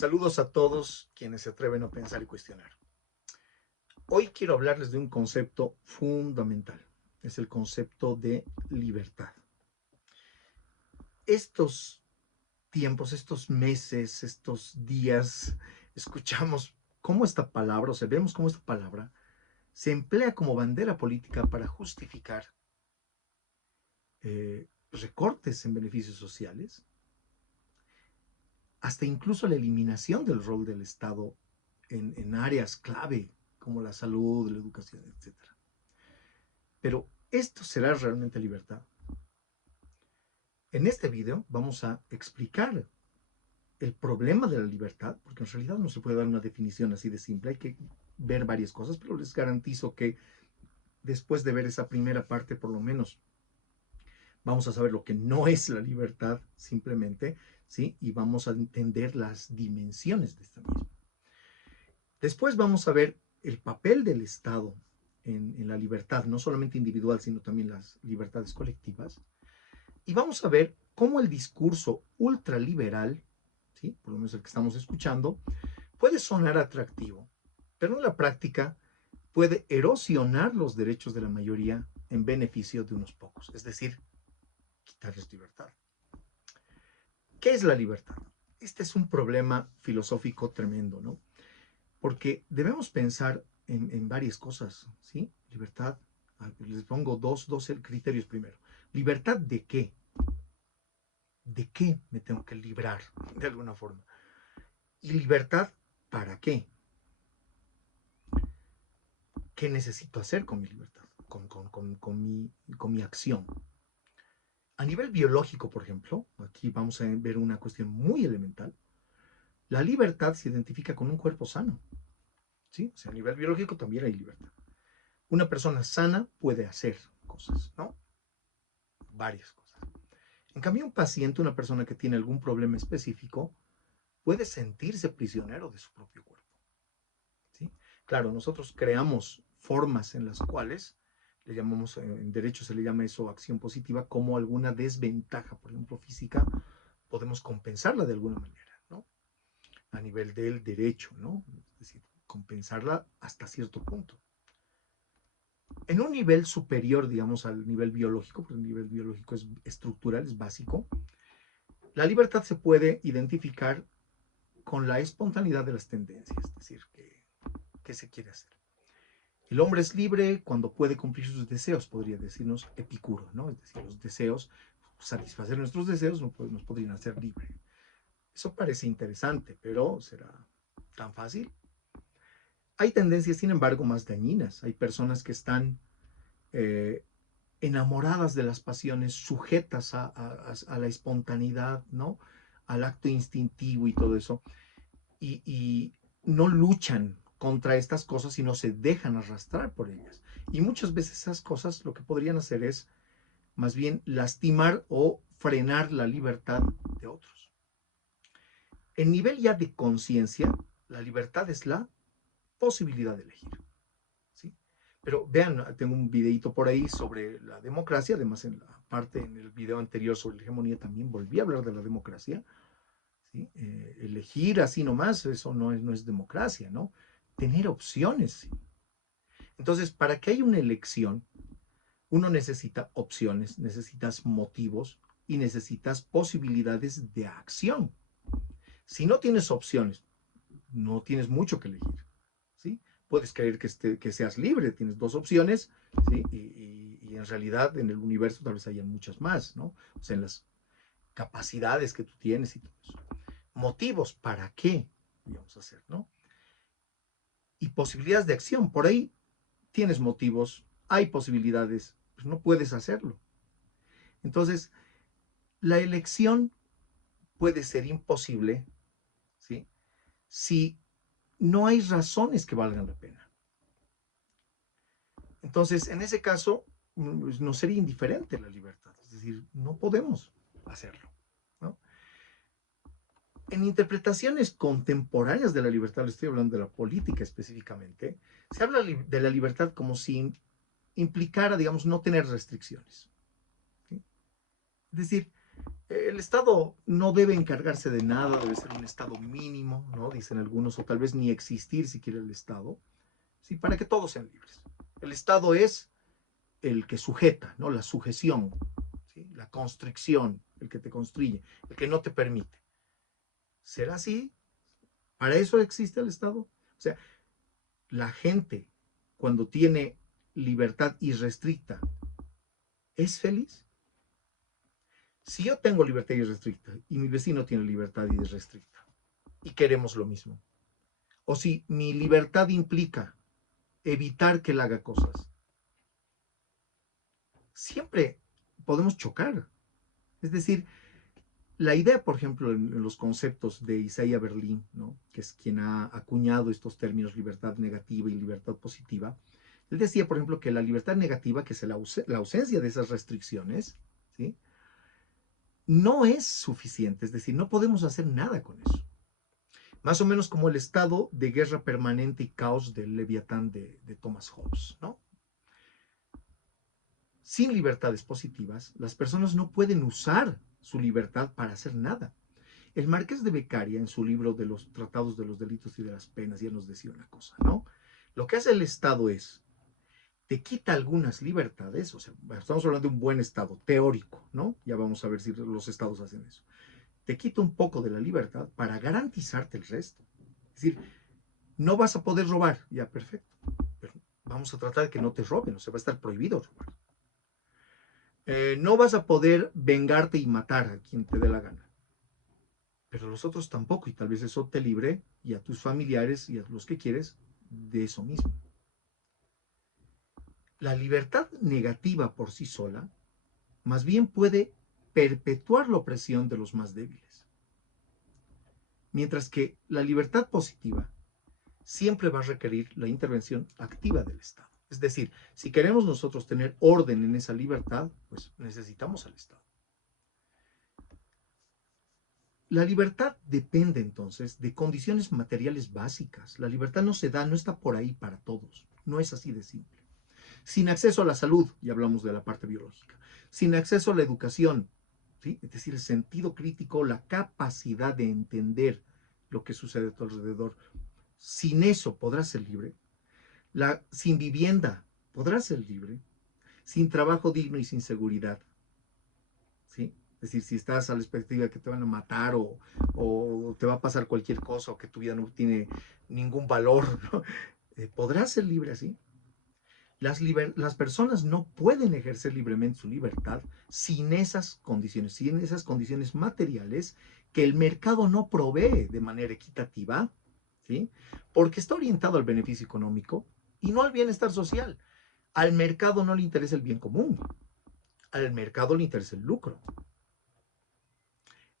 Saludos a todos quienes se atreven a pensar y cuestionar. Hoy quiero hablarles de un concepto fundamental. Es el concepto de libertad. Estos tiempos, estos meses, estos días, escuchamos cómo esta palabra, o sea, vemos cómo esta palabra se emplea como bandera política para justificar recortes en beneficios sociales, hasta incluso la eliminación del rol del Estado en áreas clave como la salud, la educación, etcétera. Pero, ¿esto será realmente libertad? En este video vamos a explicar el problema de la libertad, porque en realidad no se puede dar una definición así de simple, hay que ver varias cosas, pero les garantizo que después de ver esa primera parte, por lo menos, vamos a saber lo que no es la libertad simplemente, ¿sí? Y vamos a entender las dimensiones de esta misma. Después vamos a ver el papel del Estado en la libertad, no solamente individual, sino también las libertades colectivas. Y vamos a ver cómo el discurso ultraliberal, ¿sí? Por lo menos el que estamos escuchando, puede sonar atractivo, pero en la práctica puede erosionar los derechos de la mayoría en beneficio de unos pocos, es decir, quitarles libertad. ¿Qué es la libertad? Este es un problema filosófico tremendo, ¿no? Porque debemos pensar en varias cosas, ¿sí? Libertad, les pongo dos criterios primero. ¿Libertad de qué? ¿De qué me tengo que librar de alguna forma? ¿Y libertad para qué? ¿Qué necesito hacer con mi libertad? Con mi acción. A nivel biológico, por ejemplo, aquí vamos a ver una cuestión muy elemental. La libertad se identifica con un cuerpo sano. ¿Sí? O sea, a nivel biológico también hay libertad. Una persona sana puede hacer cosas, ¿no? Varias cosas. En cambio, un paciente, una persona que tiene algún problema específico, puede sentirse prisionero de su propio cuerpo. ¿Sí? Claro, nosotros creamos formas en las cuales le llamamos, en derecho se le llama eso acción positiva, como alguna desventaja, por ejemplo, física, podemos compensarla de alguna manera, ¿no? A nivel del derecho, ¿no? Es decir, compensarla hasta cierto punto. En un nivel superior, digamos, al nivel biológico, porque el nivel biológico es estructural, es básico, la libertad se puede identificar con la espontaneidad de las tendencias, es decir, ¿qué se quiere hacer? El hombre es libre cuando puede cumplir sus deseos, podría decirnos Epicuro, ¿no? Es decir, los deseos, satisfacer nuestros deseos nos podrían hacer libre. Eso parece interesante, pero ¿será tan fácil? Hay tendencias, sin embargo, más dañinas. Hay personas que están eh, enamoradas de las pasiones, sujetas a la espontaneidad, ¿no? Al acto instintivo y todo eso, y no luchan contra estas cosas, sino se dejan arrastrar por ellas. Y muchas veces esas cosas lo que podrían hacer es más bien lastimar o frenar la libertad de otros. En nivel ya de conciencia, la libertad es la posibilidad de elegir. ¿Sí? Pero vean, tengo un videito por ahí sobre la democracia, además en la parte, en el video anterior sobre la hegemonía también volví a hablar de la democracia. ¿Sí? Elegir así nomás, eso no es democracia, ¿no? Tener opciones, ¿sí? Entonces, para que haya una elección, uno necesita opciones, necesitas motivos y necesitas posibilidades de acción. Si no tienes opciones, no tienes mucho que elegir, ¿sí? Puedes creer que seas libre, tienes dos opciones, ¿sí? Y en realidad en el universo tal vez hayan muchas más, ¿no? O sea, en las capacidades que tú tienes y todo eso. Motivos, ¿para qué íbamos a hacer, no? Y posibilidades de acción, por ahí tienes motivos, hay posibilidades, pues no puedes hacerlo. Entonces, la elección puede ser imposible, ¿sí? Si no hay razones que valgan la pena. Entonces, en ese caso, pues, nos sería indiferente la libertad, es decir, no podemos hacerlo, ¿no? En interpretaciones contemporáneas de la libertad, le estoy hablando de la política específicamente, se habla de la libertad como si implicara, digamos, no tener restricciones, ¿sí? Es decir, El Estado no debe encargarse de nada, debe ser un Estado mínimo, ¿no? Dicen algunos, o tal vez ni existir si quiere el Estado, ¿sí? Para que todos sean libres. El Estado es el que sujeta, ¿no? La sujeción, ¿sí? La constricción, el que te construye, el que no te permite. ¿Será así? ¿Para eso existe el Estado? O sea, la gente, cuando tiene libertad irrestricta, ¿es feliz? Si yo tengo libertad irrestricta y mi vecino tiene libertad irrestricta y queremos lo mismo, o si mi libertad implica evitar que él haga cosas, siempre podemos chocar. Es decir, la idea, por ejemplo, en los conceptos de Isaiah Berlin, ¿no? Que es quien ha acuñado estos términos libertad negativa y libertad positiva, él decía, por ejemplo, que la libertad negativa, que es la ausencia de esas restricciones, ¿sí? No es suficiente, es decir, no podemos hacer nada con eso. Más o menos como el estado de guerra permanente y caos del Leviatán de Thomas Hobbes, ¿no? Sin libertades positivas, las personas no pueden usar su libertad para hacer nada. El Marqués de Beccaria, en su libro de los Tratados de los Delitos y de las Penas, ya nos decía una cosa, ¿no? Lo que hace el Estado es, te quita algunas libertades, o sea, estamos hablando de un buen Estado teórico, ¿no? Ya vamos a ver si los Estados hacen eso. Te quita un poco de la libertad para garantizarte el resto. Es decir, no vas a poder robar, ya, perfecto, pero vamos a tratar de que no te roben, o sea, va a estar prohibido robar. No vas a poder vengarte y matar a quien te dé la gana, pero los otros tampoco, y tal vez eso te libre y a tus familiares y a los que quieres de eso mismo. La libertad negativa por sí sola más bien puede perpetuar la opresión de los más débiles, mientras que la libertad positiva siempre va a requerir la intervención activa del Estado. Es decir, si queremos nosotros tener orden en esa libertad, pues necesitamos al Estado. La libertad depende entonces de condiciones materiales básicas. La libertad no se da, no está por ahí para todos. No es así de simple. Sin acceso a la salud, ya hablamos de la parte biológica, sin acceso a la educación, ¿sí? Es decir, el sentido crítico, la capacidad de entender lo que sucede a tu alrededor. Sin eso podrás ser libre. Sin vivienda podrás ser libre. Sin trabajo digno y sin seguridad, ¿sí? Es decir, si estás a la expectativa de que te van a matar o te va a pasar cualquier cosa o que tu vida no tiene ningún valor, ¿no? ¿Podrás ser libre así? Las personas no pueden ejercer libremente su libertad sin esas condiciones materiales que el mercado no provee de manera equitativa, ¿sí? Porque está orientado al beneficio económico y no al bienestar social. Al mercado no le interesa el bien común, al mercado le interesa el lucro.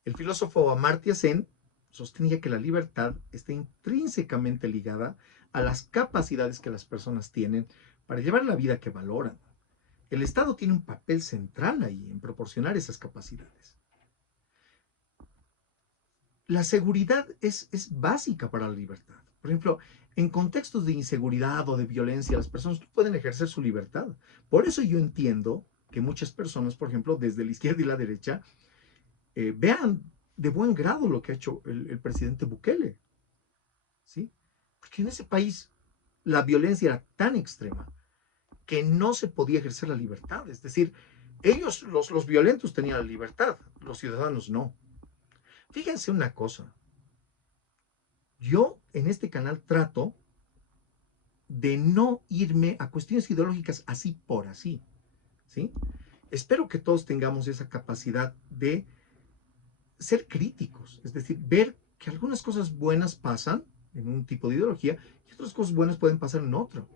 El filósofo Amartya Sen sostenía que la libertad está intrínsecamente ligada a las capacidades que las personas tienen para llevar la vida que valoran. El Estado tiene un papel central ahí en proporcionar esas capacidades. La seguridad es básica para la libertad. Por ejemplo, en contextos de inseguridad o de violencia, las personas no pueden ejercer su libertad. Por eso yo entiendo que muchas personas, por ejemplo, desde la izquierda y la derecha, vean de buen grado lo que ha hecho el presidente Bukele, ¿sí? Porque en ese país la violencia era tan extrema que no se podía ejercer la libertad. Es decir, ellos, los violentos, tenían la libertad, los ciudadanos no. Fíjense una cosa, yo en este canal trato de no irme a cuestiones ideológicas así por así, ¿sí? Espero que todos tengamos esa capacidad de ser críticos, es decir, ver que algunas cosas buenas pasan en un tipo de ideología y otras cosas buenas pueden pasar en otro.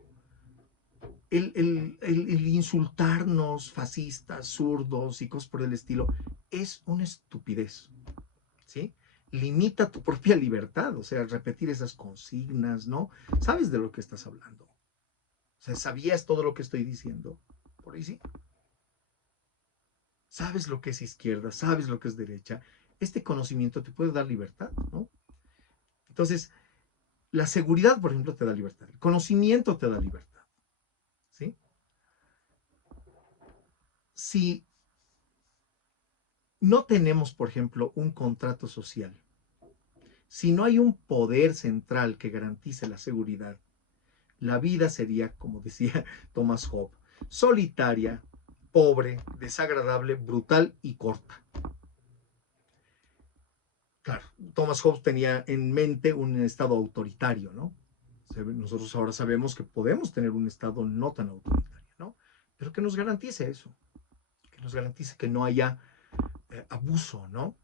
El insultarnos fascistas, zurdos y cosas por el estilo es una estupidez, ¿sí? Limita tu propia libertad, o sea, repetir esas consignas, ¿no? ¿Sabes de lo que estás hablando? O sea, ¿sabías todo lo que estoy diciendo? Por ahí sí. ¿Sabes lo que es izquierda? ¿Sabes lo que es derecha? Este conocimiento te puede dar libertad, ¿no? Entonces, la seguridad, por ejemplo, te da libertad. El conocimiento te da libertad, ¿sí? Si no tenemos, por ejemplo, un contrato social, si no hay un poder central que garantice la seguridad, la vida sería, como decía Thomas Hobbes, solitaria, pobre, desagradable, brutal y corta. Claro, Thomas Hobbes tenía en mente un estado autoritario, ¿no? Nosotros ahora sabemos que podemos tener un estado no tan autoritario, ¿no? Pero que nos garantice eso, que nos garantice que no haya abuso, ¿no?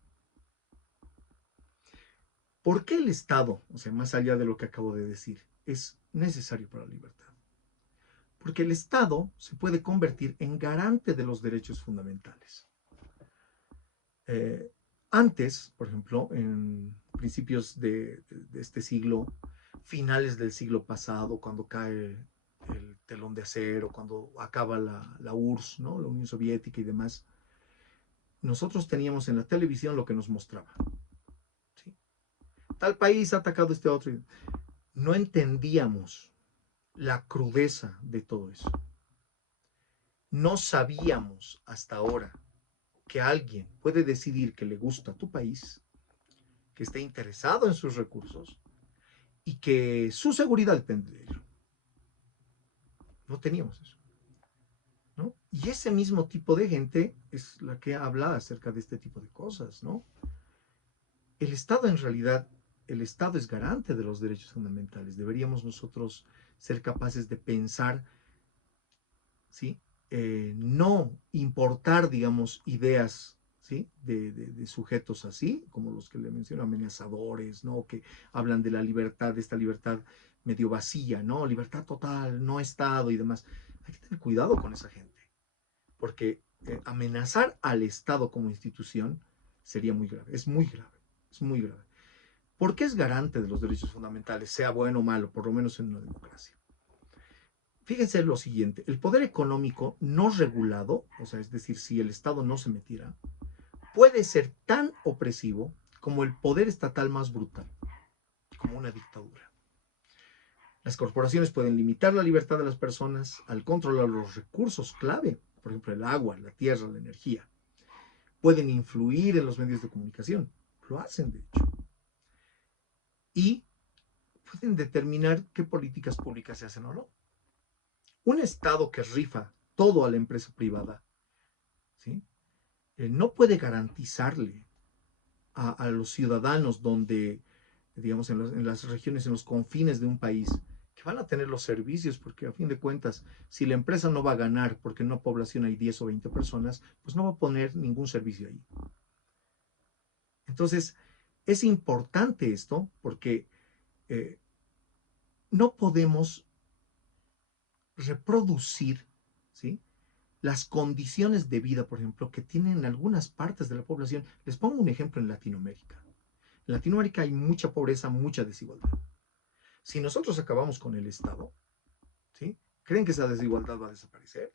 ¿Por qué el Estado, o sea, más allá de lo que acabo de decir, es necesario para la libertad? Porque el Estado se puede convertir en garante de los derechos fundamentales. Eh, Antes, por ejemplo, en principios de este siglo, finales del siglo pasado, cuando cae el telón de acero, cuando acaba la URSS, ¿no? La Unión Soviética y demás, nosotros teníamos en la televisión lo que nos mostraba. ¿Sí? Tal país ha atacado este otro. No entendíamos la crudeza de todo eso. No sabíamos hasta ahora que alguien puede decidir que le gusta a tu país, que esté interesado en sus recursos y que su seguridad depende de ello. No teníamos eso, ¿no? Y ese mismo tipo de gente es la que habla acerca de este tipo de cosas, ¿no? El Estado en realidad, el Estado es garante de los derechos fundamentales. Deberíamos nosotros ser capaces de pensar, ¿sí? No importar, digamos, ideas, ¿sí? De sujetos así, como los que le menciono, amenazadores, ¿no? Que hablan de la libertad, de esta libertad medio vacía, ¿no? Libertad total, no Estado y demás. Hay que tener cuidado con esa gente, porque amenazar al Estado como institución sería muy grave, es muy grave, es muy grave. ¿Por qué es garante de los derechos fundamentales, sea bueno o malo, por lo menos en una democracia? Fíjense lo siguiente, el poder económico no regulado, o sea, es decir, si el Estado no se metiera, puede ser tan opresivo como el poder estatal más brutal, como una dictadura. Las corporaciones pueden limitar la libertad de las personas al controlar los recursos clave, por ejemplo, el agua, la tierra, la energía. Pueden influir en los medios de comunicación, lo hacen de hecho, y pueden determinar qué políticas públicas se hacen o no. Un Estado que rifa todo a la empresa privada, ¿sí? No puede garantizarle a los ciudadanos donde, digamos, en las regiones, en los confines de un país, que van a tener los servicios, porque a fin de cuentas, si la empresa no va a ganar porque en una población hay 10 o 20 personas, pues no va a poner ningún servicio ahí. Entonces, es importante esto porque eh, no podemos reproducir, ¿sí? Las condiciones de vida, por ejemplo, que tienen algunas partes de la población. Les pongo un ejemplo en Latinoamérica. En Latinoamérica hay mucha pobreza, mucha desigualdad. Si nosotros acabamos con el Estado, ¿sí? ¿Creen que esa desigualdad va a desaparecer?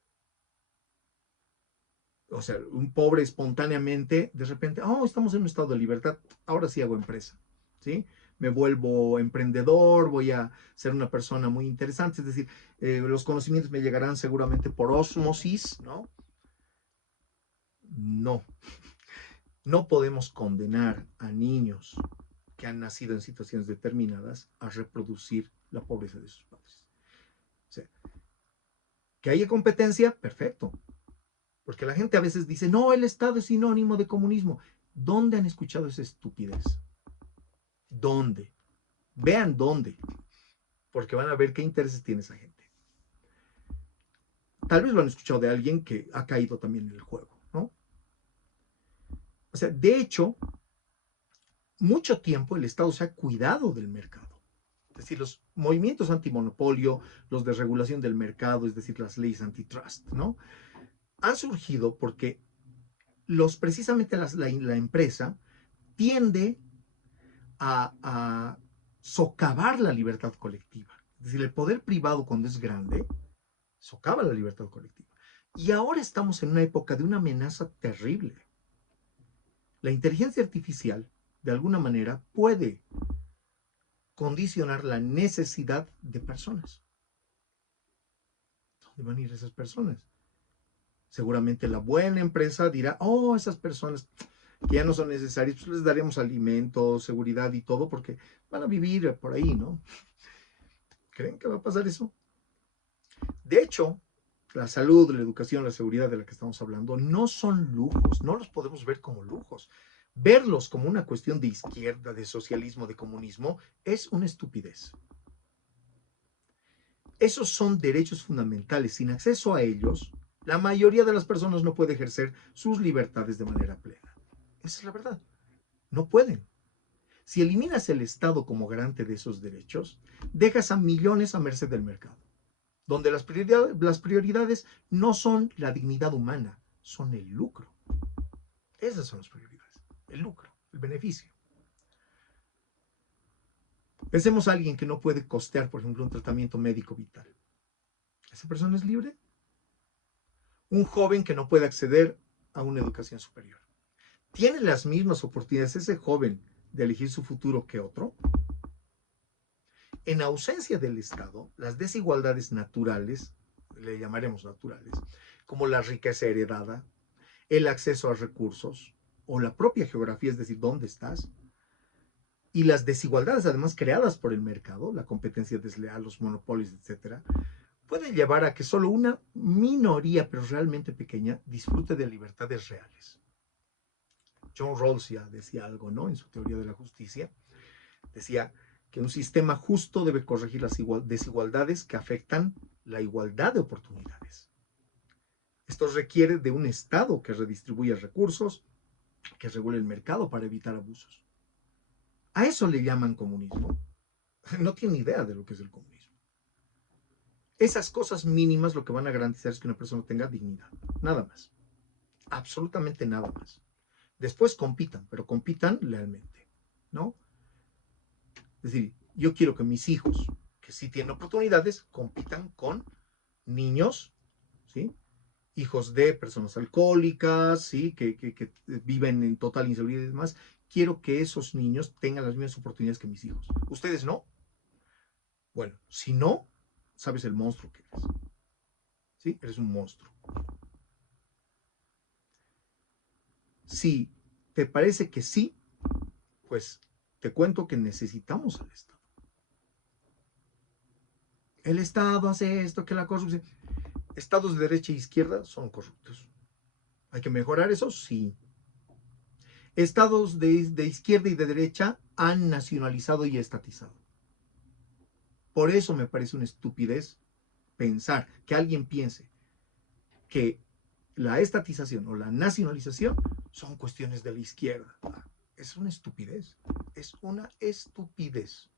O sea, un pobre espontáneamente, de repente, oh, estamos en un estado de libertad, ahora sí hago empresa, ¿sí? Me vuelvo emprendedor, voy a ser una persona muy interesante, es decir, los conocimientos me llegarán seguramente por ósmosis, ¿no? No, no podemos condenar a niños que han nacido en situaciones determinadas a reproducir la pobreza de sus padres. O sea, que haya competencia, perfecto. Porque la gente a veces dice, no, el Estado es sinónimo de comunismo. ¿Dónde han escuchado esa estupidez? ¿Dónde? Vean dónde, porque van a ver qué intereses tiene esa gente. Tal vez lo han escuchado de alguien que ha caído también en el juego, ¿no? O sea, de hecho, mucho tiempo el Estado se ha cuidado del mercado. Es decir, los movimientos antimonopolio, los de regulación del mercado, es decir, las leyes antitrust, ¿no? Han surgido porque precisamente la empresa tiende a socavar la libertad colectiva. Es decir, el poder privado cuando es grande, socava la libertad colectiva. Y ahora estamos en una época de una amenaza terrible. La inteligencia artificial, de alguna manera, puede condicionar la necesidad de personas. ¿Dónde van a ir esas personas? Seguramente la buena empresa dirá, oh, esas personas que ya no son necesarios, pues les daremos alimentos, seguridad y todo, porque van a vivir por ahí, ¿no? ¿Creen que va a pasar eso? De hecho, la salud, la educación, la seguridad de la que estamos hablando no son lujos, no los podemos ver como lujos. Verlos como una cuestión de izquierda, de socialismo, de comunismo, es una estupidez. Esos son derechos fundamentales. Sin acceso a ellos, la mayoría de las personas no puede ejercer sus libertades de manera plena. Esa es la verdad. No pueden. Si eliminas el Estado como garante de esos derechos, dejas a millones a merced del mercado, donde las prioridades no son la dignidad humana, son el lucro. Esas son las prioridades, el lucro, el beneficio. Pensemos a alguien que no puede costear, por ejemplo, un tratamiento médico vital. ¿Esa persona es libre? Un joven que no puede acceder a una educación superior. ¿Tiene las mismas oportunidades ese joven de elegir su futuro que otro? En ausencia del Estado, las desigualdades naturales, le llamaremos naturales, como la riqueza heredada, el acceso a recursos o la propia geografía, es decir, dónde estás, y las desigualdades además creadas por el mercado, la competencia desleal, los monopolios, etcétera, pueden llevar a que solo una minoría, pero realmente pequeña, disfrute de libertades reales. John Rawls ya decía algo, ¿no? En su teoría de la justicia, decía que un sistema justo debe corregir las desigualdades que afectan la igualdad de oportunidades. Esto requiere de un Estado que redistribuya recursos, que regule el mercado para evitar abusos. A eso le llaman comunismo. No tienen idea de lo que es el comunismo. Esas cosas mínimas lo que van a garantizar es que una persona tenga dignidad. Nada más. Absolutamente nada más. Después compitan, pero compitan lealmente, ¿no? Es decir, yo quiero que mis hijos, que sí tienen oportunidades, compitan con niños, ¿sí? Hijos de personas alcohólicas, ¿sí? Que viven en total inseguridad y demás. Quiero que esos niños tengan las mismas oportunidades que mis hijos. ¿Ustedes no? Bueno, si no, sabes el monstruo que eres. ¿Sí? Eres un monstruo. Si te parece que sí, pues te cuento que necesitamos al Estado. El Estado hace esto, que la corrupción. Estados de derecha e izquierda son corruptos. ¿Hay que mejorar eso? Sí. Estados de izquierda y de derecha han nacionalizado y estatizado. Por eso me parece una estupidez pensar que alguien piense que la estatización o la nacionalización son cuestiones de la izquierda. Es una estupidez. Es una estupidez.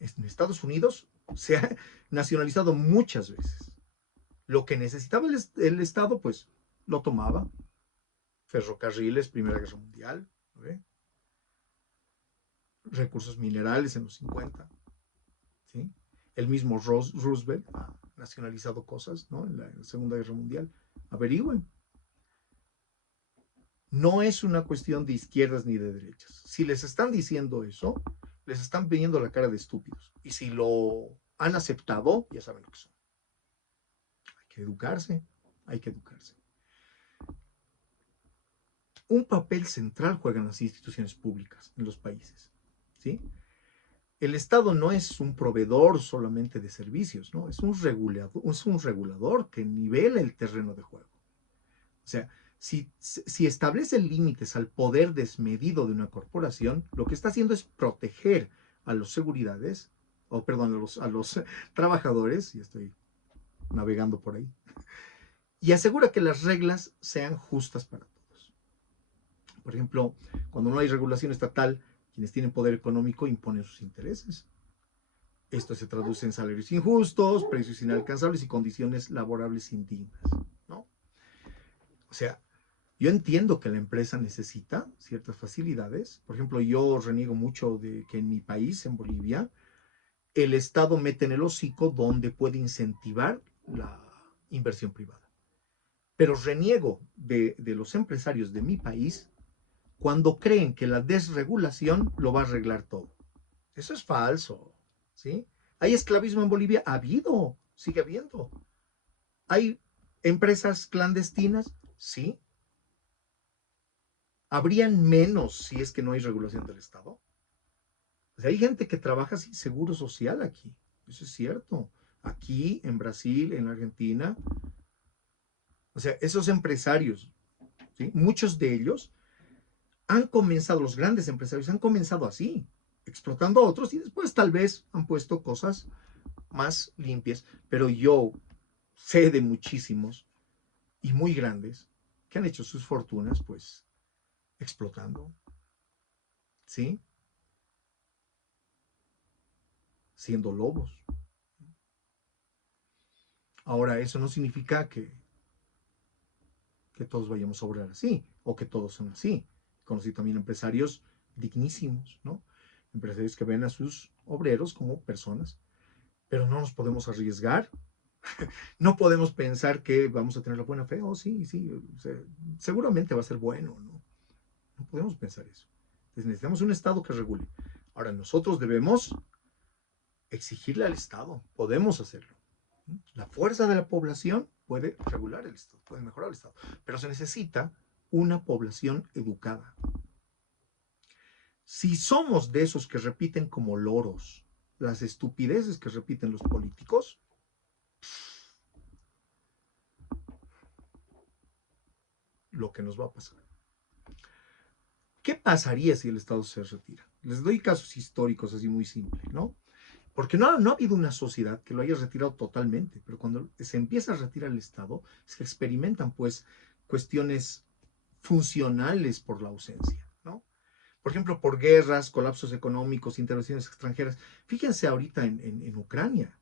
En Estados Unidos se ha nacionalizado muchas veces. Lo que necesitaba el Estado, pues lo tomaba. Ferrocarriles, Primera Guerra Mundial, ¿ve? Recursos minerales en los 50, ¿sí? El mismo Roosevelt ha nacionalizado cosas, ¿no? En la Segunda Guerra Mundial. Averigüen. No es una cuestión de izquierdas ni de derechas. Si les están diciendo eso, les están viendo la cara de estúpidos. Y si lo han aceptado, ya saben lo que son. Hay que educarse, hay que educarse. Un papel central juegan las instituciones públicas en los países, ¿sí? El Estado no es un proveedor solamente de servicios, ¿no? Es un regulador que nivela el terreno de juego. O sea, si establece límites al poder desmedido de una corporación, lo que está haciendo es proteger a los seguridades, o perdón, a los trabajadores, y estoy navegando por ahí, y asegura que las reglas sean justas para todos. Por ejemplo, cuando no hay regulación estatal, quienes tienen poder económico imponen sus intereses. Esto se traduce en salarios injustos, precios inalcanzables y condiciones laborables indignas, ¿no? O sea, yo entiendo que la empresa necesita ciertas facilidades. Por ejemplo, yo reniego mucho de que en mi país, en Bolivia, el Estado mete en el hocico donde puede incentivar la inversión privada. Pero reniego de los empresarios de mi país cuando creen que la desregulación lo va a arreglar todo. Eso es falso, ¿sí? ¿Hay esclavismo en Bolivia? Ha habido, sigue habiendo. ¿Hay empresas clandestinas? Sí. ¿Habrían menos si es que no hay regulación del Estado? O sea, hay gente que trabaja sin seguro social aquí. Eso es cierto. Aquí, en Brasil, en Argentina. O sea, esos empresarios, ¿sí? Muchos de ellos han comenzado, los grandes empresarios han comenzado así, explotando a otros y después tal vez han puesto cosas más limpias. Pero yo sé de muchísimos y muy grandes que han hecho sus fortunas pues explotando, ¿sí? Siendo lobos. Ahora, eso no significa que todos vayamos a obrar así o que todos son así. Conocí también empresarios dignísimos, ¿no? Empresarios que ven a sus obreros como personas, pero no nos podemos arriesgar. No podemos pensar que vamos a tener la buena fe. Oh, sí, sí, o sea, seguramente va a ser bueno, ¿no? No podemos pensar eso. Entonces necesitamos un Estado que regule. Ahora, nosotros debemos exigirle al Estado. Podemos hacerlo. La fuerza de la población puede regular el Estado, puede mejorar el Estado, pero se necesita una población educada. Si somos de esos que repiten como loros las estupideces que repiten los políticos, lo que nos va a pasar. ¿Qué pasaría si el Estado se retira? Les doy casos históricos así muy simples, ¿no? Porque no ha habido una sociedad que lo haya retirado totalmente, pero cuando se empieza a retirar el Estado, se experimentan pues cuestiones funcionales por la ausencia, ¿no? Por ejemplo, por guerras, colapsos económicos, intervenciones extranjeras. Fíjense ahorita en Ucrania.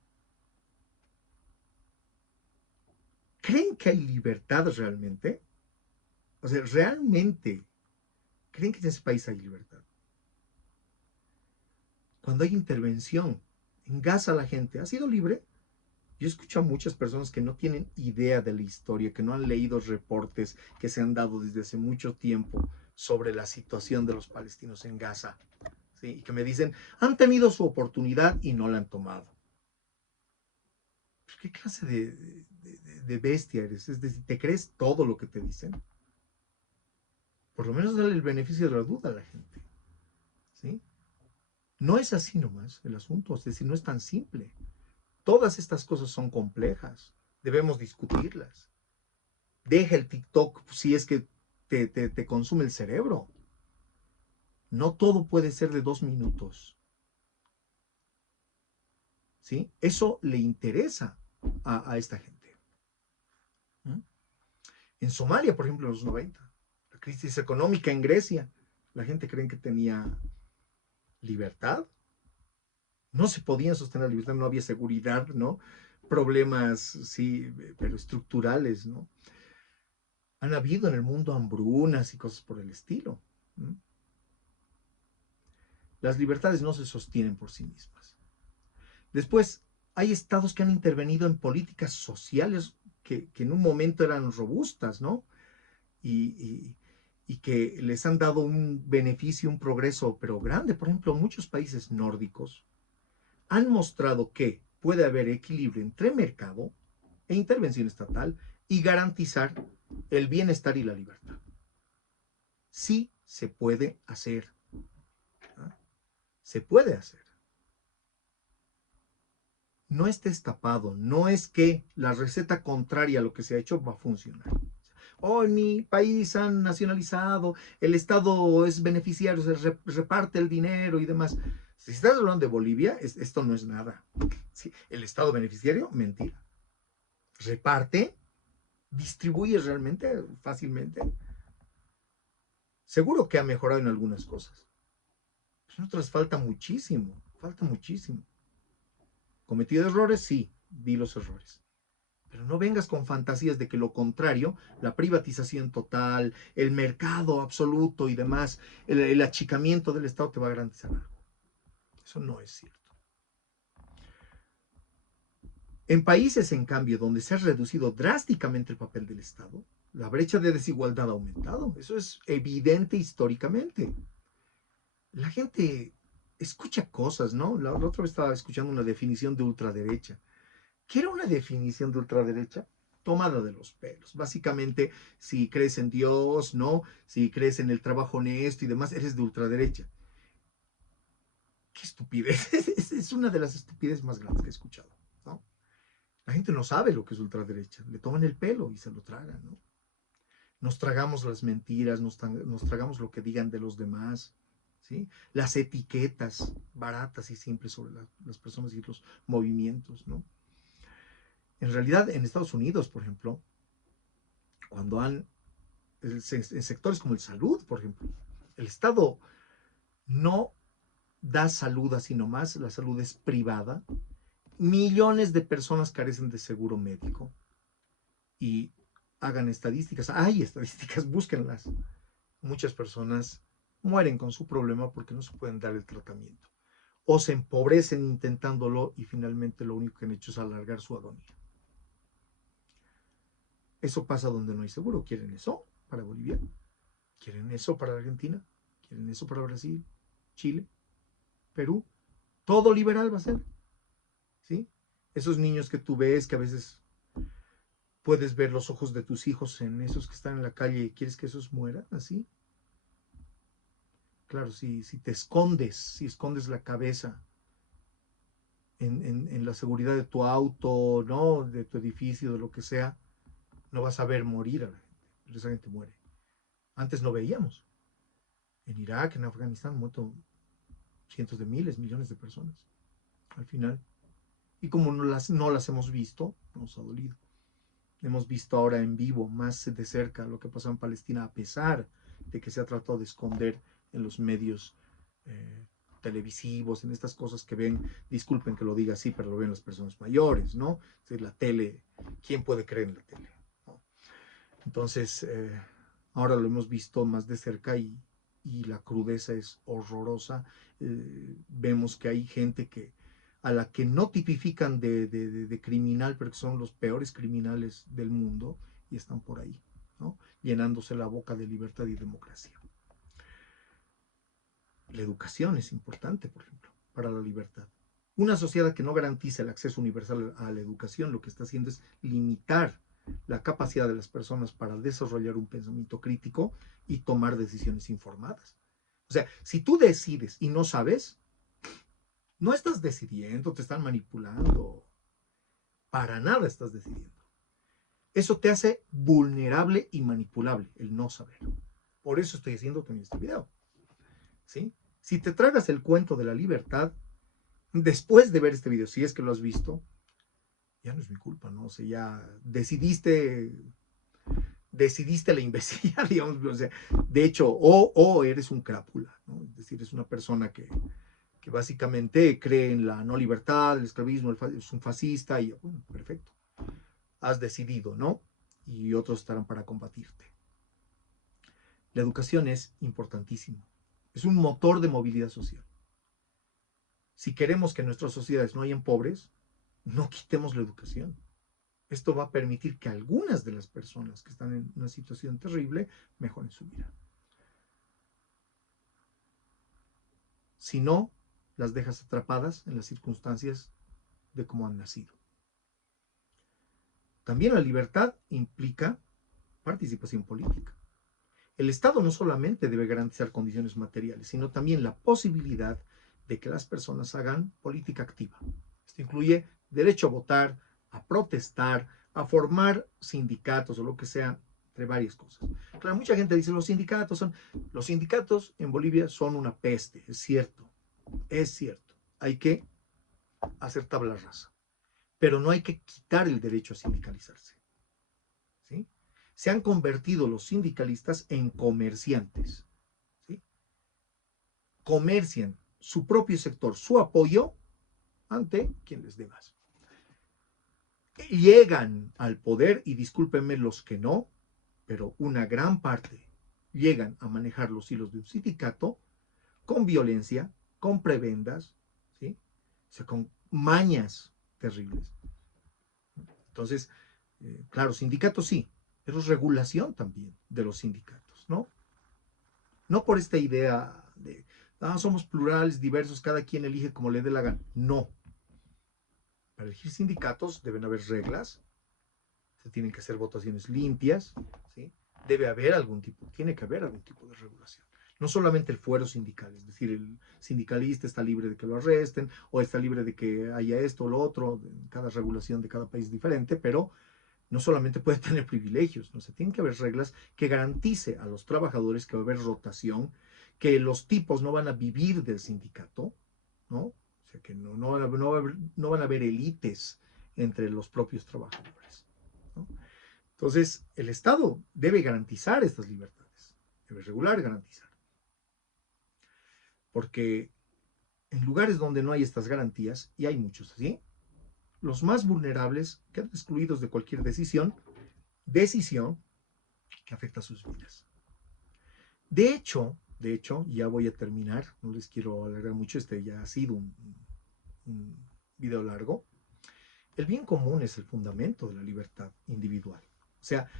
¿Creen que hay libertad realmente? O sea, ¿realmente creen que en ese país hay libertad? Cuando hay intervención, en Gaza la gente ha sido libre. Yo escucho a muchas personas que no tienen idea de la historia, que no han leído reportes que se han dado desde hace mucho tiempo sobre la situación de los palestinos en Gaza, ¿sí? Y que me dicen, han tenido su oportunidad y no la han tomado. ¿Qué clase de bestia eres? Es decir, ¿te crees todo lo que te dicen? Por lo menos dale el beneficio de la duda a la gente, ¿sí? No es así nomás el asunto, es decir, no es tan simple. Todas estas cosas son complejas, debemos discutirlas. Deja el TikTok si es que te consume el cerebro. No todo puede ser de 2 minutos, ¿sí? Eso le interesa a esta gente. ¿Mm? En Somalia, por ejemplo, en los 90, la crisis económica en Grecia, la gente cree que tenía libertad. No se podían sostener la libertad, no había seguridad, ¿no? Problemas, sí, pero estructurales, ¿no? Han habido en el mundo hambrunas y cosas por el estilo. ¿No? Las libertades no se sostienen por sí mismas. Después, hay estados que han intervenido en políticas sociales que en un momento eran robustas, ¿no? Y, y que les han dado un beneficio, un progreso, pero grande. Por ejemplo, muchos países nórdicos han mostrado que puede haber equilibrio entre mercado e intervención estatal y garantizar el bienestar y la libertad. Sí se puede hacer. ¿No? Se puede hacer. No esté destapado, no es que la receta contraria a lo que se ha hecho va a funcionar. Oh, en mi país han nacionalizado, el Estado es beneficiario, se reparte el dinero y demás. Si estás hablando de Bolivia, esto no es nada. ¿Sí? El Estado beneficiario, mentira. Reparte, distribuye realmente fácilmente. Seguro que ha mejorado en algunas cosas. Pero en otras falta muchísimo, falta muchísimo. ¿Cometido errores? Sí, di los errores. Pero no vengas con fantasías de que lo contrario, la privatización total, el mercado absoluto y demás, el achicamiento del Estado te va a garantizar algo. Eso no es cierto. En países, en cambio, donde se ha reducido drásticamente el papel del Estado, la brecha de desigualdad ha aumentado. Eso es evidente históricamente. La gente escucha cosas, ¿no? La otra vez estaba escuchando una definición de ultraderecha. ¿Qué era una definición de ultraderecha? tomada de los pelos. Básicamente, si crees en Dios, ¿no? Si crees en el trabajo honesto y demás, eres de ultraderecha. Qué estupidez. Es una de las estupideces más grandes que he escuchado, ¿no? La gente no sabe lo que es ultraderecha. Le toman el pelo y se lo tragan, ¿no? Nos tragamos las mentiras, nos tragamos lo que digan de los demás, ¿sí? Las etiquetas baratas y simples sobre las personas y los movimientos, ¿no? En realidad, en Estados Unidos, por ejemplo, cuando en sectores como el salud, por ejemplo, el Estado no da salud así nomás, la salud es privada, millones de personas carecen de seguro médico y hagan estadísticas, hay estadísticas, búsquenlas. Muchas personas mueren con su problema porque no se pueden dar el tratamiento o se empobrecen intentándolo y finalmente lo único que han hecho es alargar su agonía. Eso pasa donde no hay seguro. ¿Quieren eso para Bolivia? ¿Quieren eso para Argentina? ¿Quieren eso para Brasil? ¿Chile? ¿Perú? Todo liberal va a ser, ¿sí? Esos niños que tú ves, que a veces puedes ver los ojos de tus hijos en esos que están en la calle, ¿quieres que esos mueran así? Claro, si te escondes, si escondes la cabeza en la seguridad de tu auto, ¿no? De tu edificio, de lo que sea, no vas a ver morir a la gente, pero esa gente muere. Antes no veíamos. En Irak, en Afganistán, han muerto cientos de miles, millones de personas al final. Y como no las hemos visto, nos ha dolido. Hemos visto ahora en vivo, más de cerca, lo que pasó en Palestina, a pesar de que se ha tratado de esconder en los medios televisivos, en estas cosas que ven, disculpen que lo diga así, pero lo ven las personas mayores, ¿no? Es decir, la tele, ¿quién puede creer en la tele? ¿No? Entonces, ahora lo hemos visto más de cerca y la crudeza es horrorosa. Vemos que hay gente a la que no tipifican de criminal, pero que son los peores criminales del mundo y están por ahí, ¿no? Llenándose la boca de libertad y democracia. La educación es importante, por ejemplo, para la libertad. Una sociedad que no garantiza el acceso universal a la educación lo que está haciendo es limitar la capacidad de las personas para desarrollar un pensamiento crítico y tomar decisiones informadas. O sea, si tú decides y no sabes, no estás decidiendo, te están manipulando. Para nada estás decidiendo. Eso te hace vulnerable y manipulable, el no saber. Por eso estoy haciendo también este video. ¿Sí? Si te tragas el cuento de la libertad, después de ver este video, si es que lo has visto, ya no es mi culpa, ¿no? O sea, ya decidiste la imbecilidad, digamos, o sea, de hecho, o eres un crápula, ¿no? Es decir, es una persona que básicamente cree en la no libertad, el esclavismo, es un fascista y, bueno, perfecto, has decidido, ¿no? Y otros estarán para combatirte. La educación es importantísima, es un motor de movilidad social. Si queremos que en nuestras sociedades no hayan pobres, no quitemos la educación. Esto va a permitir que algunas de las personas que están en una situación terrible mejoren su vida. Si no, las dejas atrapadas en las circunstancias de cómo han nacido. También la libertad implica participación política. El Estado no solamente debe garantizar condiciones materiales, sino también la posibilidad de que las personas hagan política activa. Esto incluye derecho a votar, a protestar, a formar sindicatos o lo que sea, entre varias cosas. Claro, mucha gente dice los sindicatos en Bolivia son una peste, es cierto, hay que hacer tabla rasa, pero no hay que quitar el derecho a sindicalizarse, ¿sí? Se han convertido los sindicalistas en comerciantes, ¿sí? Comercian su propio sector, su apoyo ante quien les dé más. Llegan al poder, y discúlpenme los que no, pero una gran parte llegan a manejar los hilos de un sindicato con violencia, con prebendas, ¿sí? O sea, con mañas terribles. Entonces, claro, sindicatos sí, pero regulación también de los sindicatos, ¿no? No por esta idea de, somos plurales, diversos, cada quien elige como le dé la gana. No. Para elegir sindicatos deben haber reglas, se tienen que hacer votaciones limpias, ¿sí? Debe haber algún tipo, tiene que haber algún tipo de regulación. No solamente el fuero sindical, es decir, el sindicalista está libre de que lo arresten o está libre de que haya esto o lo otro, cada regulación de cada país es diferente, pero no solamente puede tener privilegios, ¿no? Se tienen que haber reglas que garantice a los trabajadores que va a haber rotación, que los tipos no van a vivir del sindicato, ¿no? O sea, que no van a haber élites entre los propios trabajadores, ¿no? Entonces, el Estado debe garantizar estas libertades, debe regular, garantizar. Porque en lugares donde no hay estas garantías, y hay muchos así, los más vulnerables quedan excluidos de cualquier decisión que afecta a sus vidas. De hecho, ya voy a terminar, no les quiero alargar mucho, este ya ha sido un video largo. El bien común es el fundamento de la libertad individual. O sea,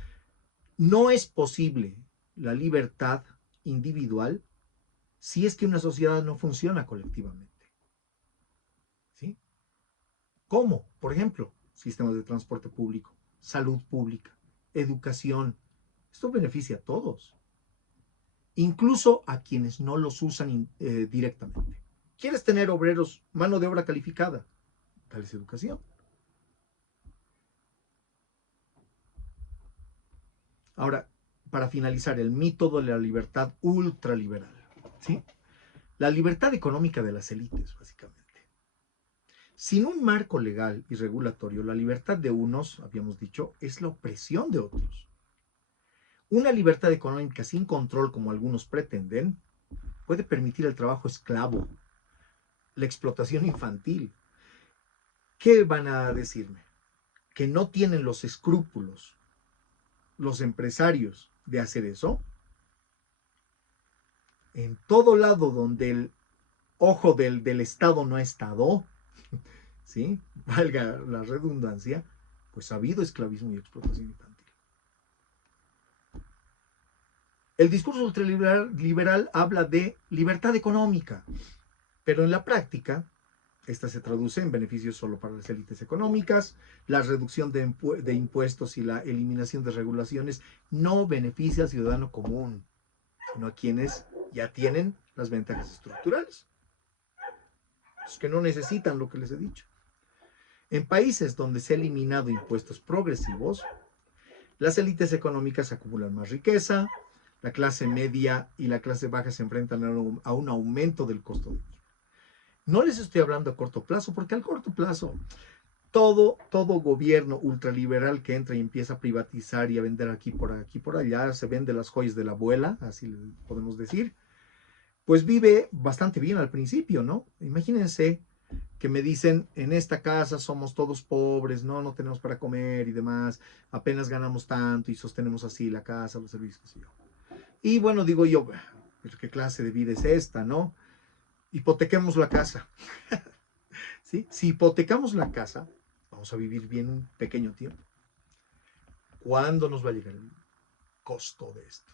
no es posible la libertad individual si es que una sociedad no funciona colectivamente. ¿Sí? ¿Cómo? Por ejemplo, sistemas de transporte público, salud pública, educación. Esto beneficia a todos, incluso a quienes no los usan directamente. ¿Quieres tener obreros, mano de obra calificada? Dales educación. Ahora, para finalizar, el mito de la libertad ultraliberal. ¿Sí? La libertad económica de las élites, básicamente. Sin un marco legal y regulatorio, la libertad de unos, habíamos dicho, es la opresión de otros. Una libertad económica sin control, como algunos pretenden, puede permitir el trabajo esclavo, la explotación infantil. ¿Qué van a decirme? Que no tienen los escrúpulos los empresarios de hacer eso. En todo lado donde el ojo del Estado no ha estado, ¿sí? Valga la redundancia, pues ha habido esclavismo y explotación infantil. El discurso ultraliberal habla de libertad económica, pero en la práctica, esta se traduce en beneficios solo para las élites económicas, la reducción de impuestos y la eliminación de regulaciones no beneficia al ciudadano común, sino a quienes ya tienen las ventajas estructurales, los que no necesitan lo que les he dicho. En países donde se ha eliminado impuestos progresivos, las élites económicas acumulan más riqueza, la clase media y la clase baja se enfrentan a un aumento del costo de vida. No les estoy hablando a corto plazo, porque al corto plazo todo gobierno ultraliberal que entra y empieza a privatizar y a vender aquí por allá, se vende las joyas de la abuela, así podemos decir, pues vive bastante bien al principio, ¿no? Imagínense que me dicen, en esta casa somos todos pobres, no tenemos para comer y demás, apenas ganamos tanto y sostenemos así la casa, los servicios, qué sé yo. Y bueno, digo yo, pero ¿qué clase de vida es esta, no? Hipotequemos la casa, ¿sí? Si hipotecamos la casa, vamos a vivir bien un pequeño tiempo. ¿Cuándo nos va a llegar el costo de esto?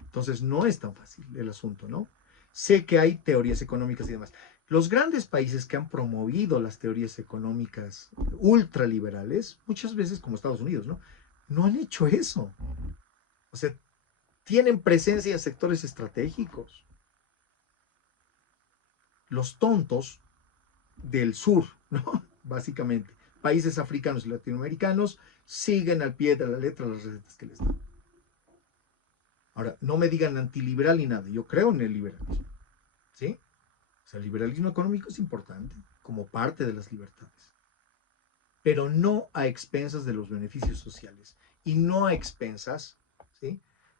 Entonces, no es tan fácil el asunto, ¿no? Sé que hay teorías económicas y demás. Los grandes países que han promovido las teorías económicas ultraliberales, muchas veces como Estados Unidos, ¿no? No han hecho eso. O sea, tienen presencia en sectores estratégicos. Los tontos del sur, ¿no? Básicamente, países africanos y latinoamericanos siguen al pie de la letra las recetas que les dan. Ahora, no me digan antiliberal ni nada, yo creo en el liberalismo, ¿sí? O sea, el liberalismo económico es importante como parte de las libertades, pero no a expensas de los beneficios sociales y no a expensas, ¿sí?,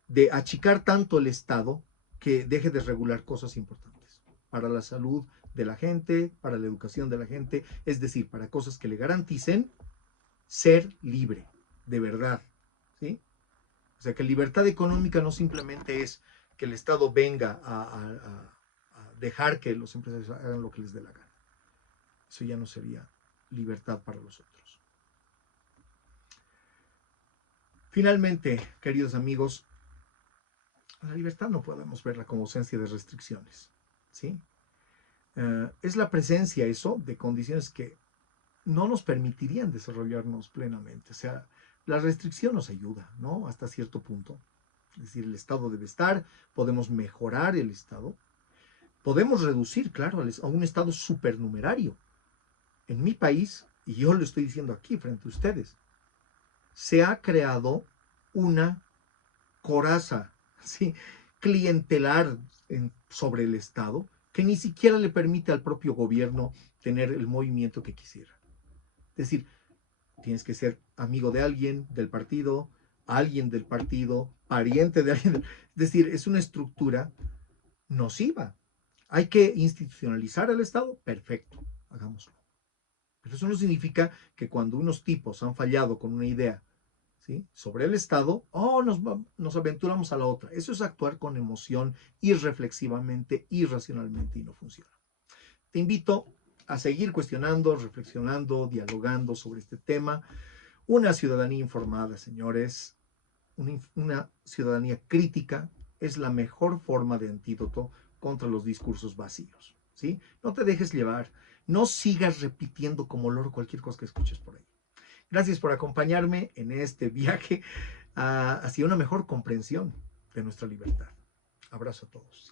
de achicar tanto el Estado que deje de regular cosas importantes para la salud de la gente, para la educación de la gente, es decir, para cosas que le garanticen ser libre, de verdad, ¿sí? O sea, que libertad económica no simplemente es que el Estado venga a dejar que los empresarios hagan lo que les dé la gana. Eso ya no sería libertad para los otros. Finalmente, queridos amigos, la libertad no podemos verla como ausencia de restricciones, ¿sí? Es la presencia, eso, de condiciones que no nos permitirían desarrollarnos plenamente. O sea, la restricción nos ayuda, ¿no? Hasta cierto punto. Es decir, el Estado debe estar, podemos mejorar el Estado, podemos reducir, claro, a un Estado supernumerario. En mi país, y yo lo estoy diciendo aquí frente a ustedes, se ha creado una coraza, ¿sí?, clientelar sobre el Estado que ni siquiera le permite al propio gobierno tener el movimiento que quisiera. Es decir, tienes que ser amigo de alguien alguien del partido, pariente de alguien. Es decir, es una estructura nociva. Hay que institucionalizar al Estado, perfecto, hagámoslo. Pero eso no significa que cuando unos tipos han fallado con una idea, ¿sí?, sobre el Estado, nos aventuramos a la otra. Eso es actuar con emoción, irreflexivamente, irracionalmente, y no funciona. Te invito a seguir cuestionando, reflexionando, dialogando sobre este tema. Una ciudadanía informada, señores, una ciudadanía crítica es la mejor forma de antídoto contra los discursos vacíos, ¿sí? No te dejes llevar, no sigas repitiendo como loro cualquier cosa que escuches por ahí. Gracias por acompañarme en este viaje hacia una mejor comprensión de nuestra libertad. Abrazo a todos.